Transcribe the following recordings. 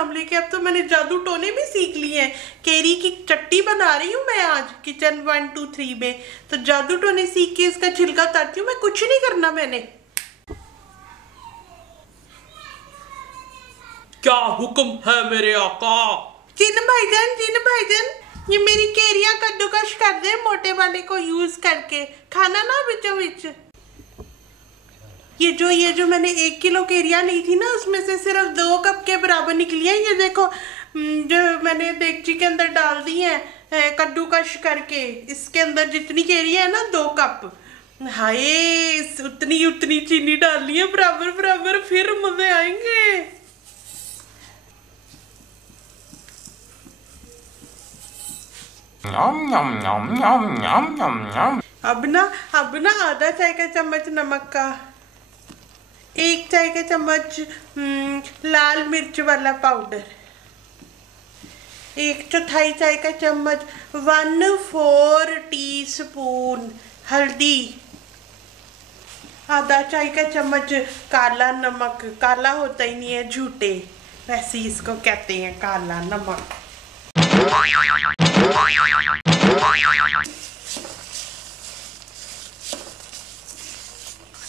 नाम लेके। अब तो मैंने जादू टोने भी सीख लिए हैं। केरी की चट्टी बना रही हूँ मैं आज किचन 1 2 3 में, तो जादू टोने सीख के इसका छिलका उतारती हूँ मैं। कुछ नहीं करना मैंने। क्या हुक्म है मेरे आका? जिन भाईजान ये मेरी केरियां कद्दूकश कर दे मोटे वाले को यूज करके, खाना ना बीचों बीच। ये जो मैंने 1 किलो केरियां ली थी ना, उसमें से सिर्फ 2 कप के बराबर निकली है। ये देखो जो मैंने देगची के अंदर डाल दी है कद्दूकश करके, इसके अंदर जितनी केरियां है ना 2 कप। हाय उतनी चीनी डालनी है बराबर बराबर, फिर मजे आएंगे। अब ना आधा चाय का चम्मच नमक का, 1 चाय का चम्मच लाल मिर्च वाला पाउडर, 1/4 चाय का चम्मच 1/4 टीस्पून हल्दी, आधा चाय का चम्मच काला नमक। काला होता ही नहीं है, झूठे, वैसे ही इसको कहते हैं काला नमक।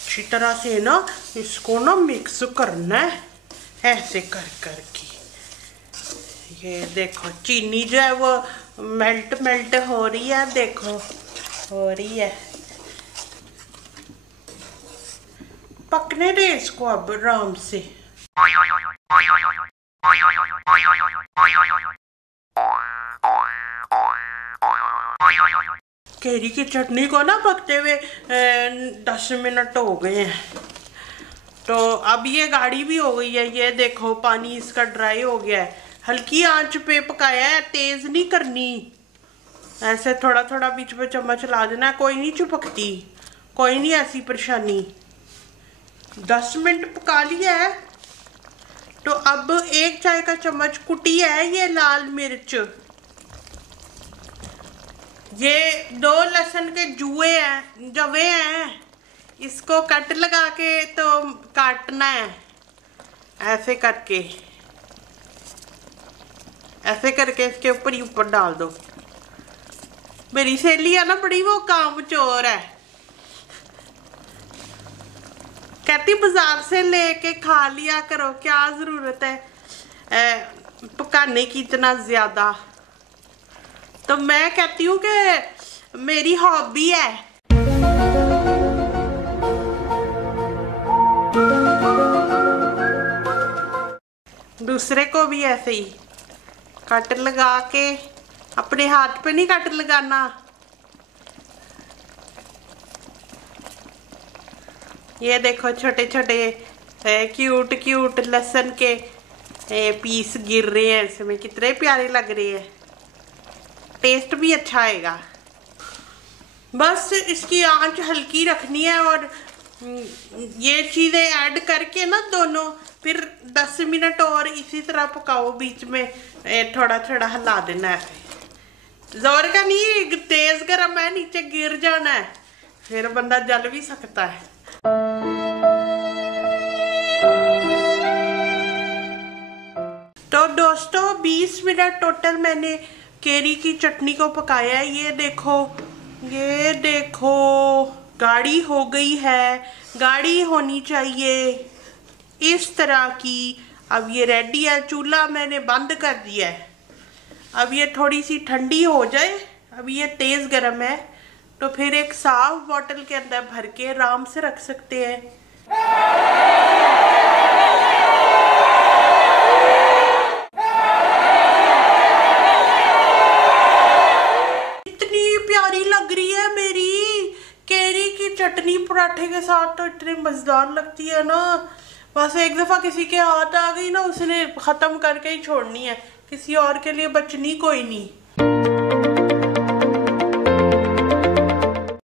अच्छी तरह से ना इसको ना मिक्स करना है ऐसे कर करके। ये देखो चीनी जो है वो मेल्ट हो रही है, देखो हो रही है। पकने दे इसको अब आराम से। केरी की चटनी को ना पकते हुए 10 मिनट हो गए हैं, तो अब ये गाढ़ी भी हो गई है। ये देखो पानी इसका ड्राई हो गया है। हल्की आंच पे पकाया है, तेज नहीं करनी। ऐसे थोड़ा थोड़ा बीच में चम्मच ला देना, कोई नहीं चिपकती, कोई नहीं ऐसी परेशानी। 10 मिनट पका लिया है, तो अब 1 चाय का चम्मच कुटी है ये लाल मिर्च, ये 2 लहसुन के जवे हैं, इसको कट लगा के तो काटना है ऐसे करके इसके ऊपर ही ऊपर डाल दो। मेरी सहेली है ना बड़ी, वो काम चोर है, कहती बाजार से लेके खा लिया करो, क्या जरूरत है पकाने की इतना ज्यादा। तो मैं कहती हूँ कि मेरी हॉबी है। दूसरे को भी ऐसे ही कट लगा के, अपने हाथ पे नहीं कट लगाना। ये देखो छोटे छोटे क्यूट लहसुन के पीस गिर रहे हैं इसमें, कितने प्यारे लग रहे हैं, टेस्ट भी अच्छा आएगा। बस इसकी आंच हल्की रखनी है और ये चीज़ें ऐड करके ना दोनों, फिर 10 मिनट और इसी तरह पकाओ। बीच में थोड़ा थोड़ा हिला देना है, जोर का नहीं, तेज गरम है, नीचे गिर जाना है, फिर बंदा जल भी सकता है। तो दोस्तों 20 मिनट टोटल मैंने केरी की चटनी को पकाया है। ये देखो गाढ़ी हो गई है, गाढ़ी होनी चाहिए इस तरह की। अब ये रेडी है, चूल्हा मैंने बंद कर दिया है। अब ये थोड़ी सी ठंडी हो जाए, अब ये तेज गरम है, तो फिर एक साफ बोतल के अंदर भर के आराम से रख सकते हैं। चटनी पराठे के साथ तो इतनी मजेदार लगती है ना, बस एक दफा किसी के हाथ आ गई ना, उसने खत्म करके ही छोड़नी है, किसी और के लिए बचनी कोई नहीं।